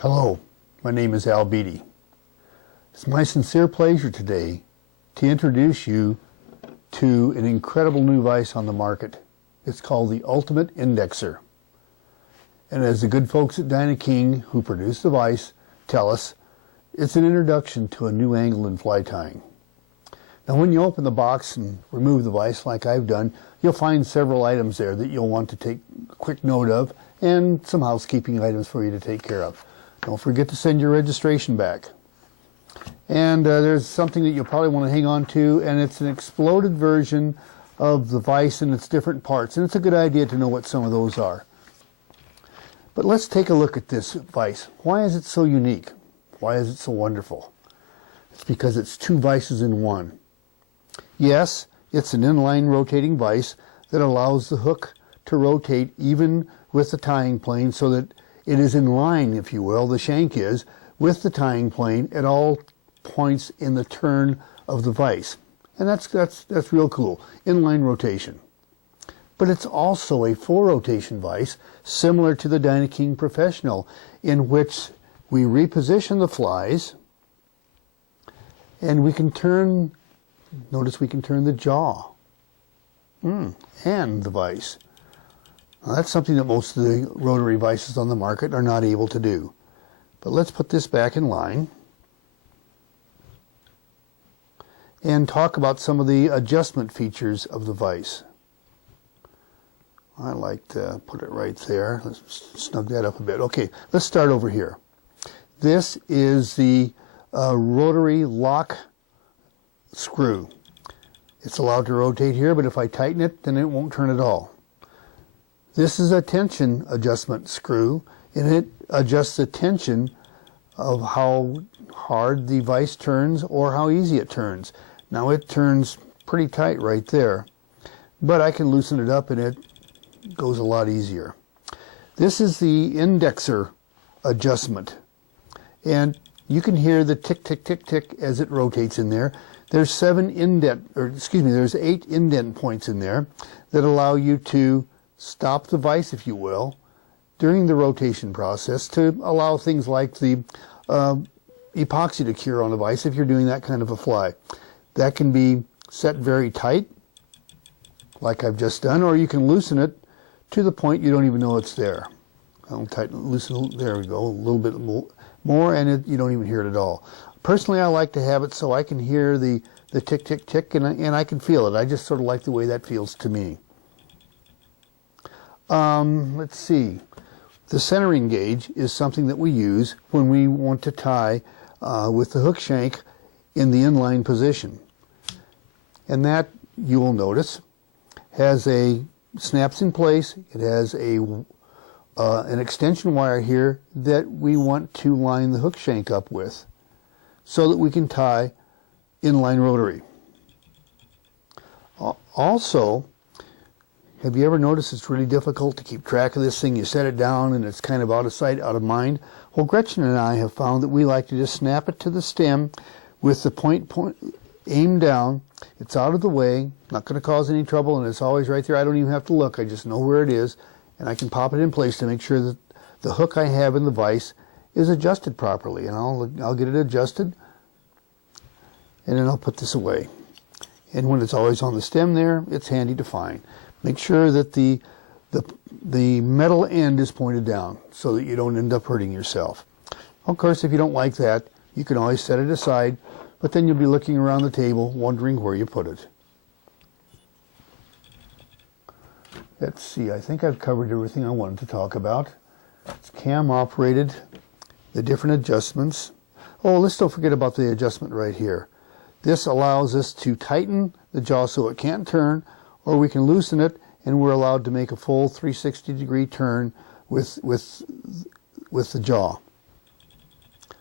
Hello, my name is Beatty. It's my sincere pleasure today to introduce you to an incredible new vise on the market. It's called the Ultimate Indexer. And as the good folks at Dyna-King who produce the vise tell us, it's an introduction to a new angle in fly tying. Now when you open the box and remove the vise like I've done, you'll find several items there that you'll want to take quick note of and some housekeeping items for you to take care of. Don't forget to send your registration back. And there's something that you'll probably want to hang on to, and it's an exploded version of the vise in its different parts. And it's a good idea to know what some of those are. But let's take a look at this vise. Why is it so unique? Why is it so wonderful? It's because it's two vices in one. Yes, it's an inline rotating vise that allows the hook to rotate even with the tying plane so that it is in line, if you will, the shank is, with the tying plane at all points in the turn of the vise. And that's real cool, inline rotation. But it's also a full rotation vise, similar to the Dyna-King Professional, in which we reposition the flies and we can turn, notice we can turn the jaw and the vise. Now, that's something that most of the rotary vices on the market are not able to do. But let's put this back in line and talk about some of the adjustment features of the vise. I like to put it right there. Let's snug that up a bit. Okay, let's start over here. This is the rotary lock screw. It's allowed to rotate here, but if I tighten it, then it won't turn at all. This is a tension adjustment screw, and it adjusts the tension of how hard the vise turns or how easy it turns. Now it turns pretty tight right there, but I can loosen it up and it goes a lot easier. This is the indexer adjustment, and you can hear the tick, tick, tick, tick as it rotates in there. There's there's 8 indent points in there that allow you to stop the vise, if you will, during the rotation process to allow things like the epoxy to cure on the vise if you're doing that kind of a fly. That can be set very tight, like I've just done, or you can loosen it to the point you don't even know it's there. I'll loosen, there we go, a little bit more, and you don't even hear it at all. Personally, I like to have it so I can hear the tick, tick, tick, and I can feel it. I just sort of like the way that feels to me. Let's see. The centering gauge is something that we use when we want to tie with the hook shank in the inline position. And that, you will notice, snaps in place. It has an extension wire here that we want to line the hook shank up with so that we can tie inline rotary. Also, have you ever noticed it's really difficult to keep track of this thing? You set it down and it's kind of out of sight, out of mind. Well, Gretchen and I have found that we like to just snap it to the stem with the point aimed down. It's out of the way, not going to cause any trouble, and it's always right there. I don't even have to look. I just know where it is, and I can pop it in place to make sure that the hook I have in the vise is adjusted properly. And I'll get it adjusted, and then I'll put this away. And when it's always on the stem there, it's handy to find. Make sure that the metal end is pointed down so that you don't end up hurting yourself. Of course, if you don't like that, you can always set it aside, but then you'll be looking around the table wondering where you put it. Let's see, I think I've covered everything I wanted to talk about. It's cam operated, the different adjustments. Oh, let's don't forget about the adjustment right here. This allows us to tighten the jaw so it can't turn, or we can loosen it and we're allowed to make a full 360-degree turn with the jaw.